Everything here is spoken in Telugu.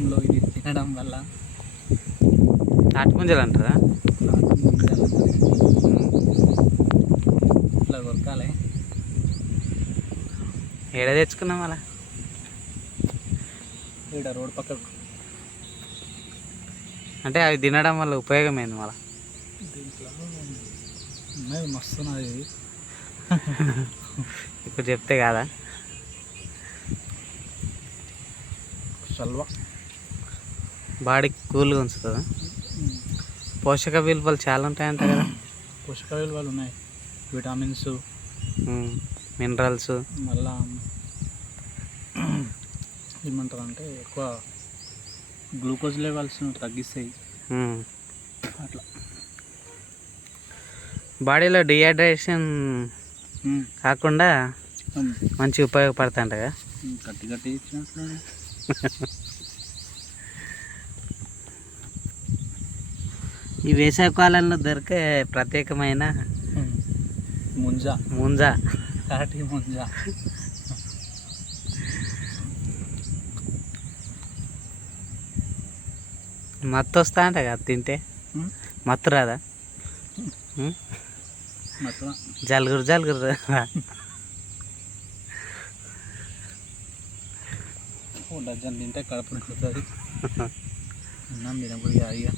ఎండాకాలంలో ఇది తినడం వల్ల తాటి ముంజలు అంటారా? ఇట్లా కొరకాలి. ఏడ తెచ్చుకున్నాం అలా? ఇక్కడ రోడ్ పక్కకు. అంటే అవి తినడం వల్ల ఉపయోగం ఏంది మళ్ళీ? దీంట్లో ఉన్నది మస్తున్నది ఇది. ఇప్పుడు చెప్తే కాదా? చల్వ బాడీకి కూల్గా ఉంచుతుందా? పోషక విలువలు చాలా ఉంటాయంట కదా? పోషక విలువలు ఉన్నాయి, విటమిన్స్, మినరల్స్. మళ్ళా ఏమంటారు అంటే ఎక్కువ గ్లూకోజ్ లెవెల్స్ తగ్గిస్తాయి అట్లా. బాడీలో డిహైడ్రేషన్ కాకుండా మంచి ఉపయోగపడుతుంట కదా? గట్టి గట్టి ఇచ్చినట్లు. ఈ వేసవికాలంలో దొరికే ప్రత్యేకమైన ముంజా తాటి ముంజా. మత్తు వస్తా అంట కదా తింటే? మత్తు రాదా? జలుగురు జలుగురు డజన్ తింటే కడుపు నిండుతుంది. అన్నం తినబుద్ధి కాదు ఇక.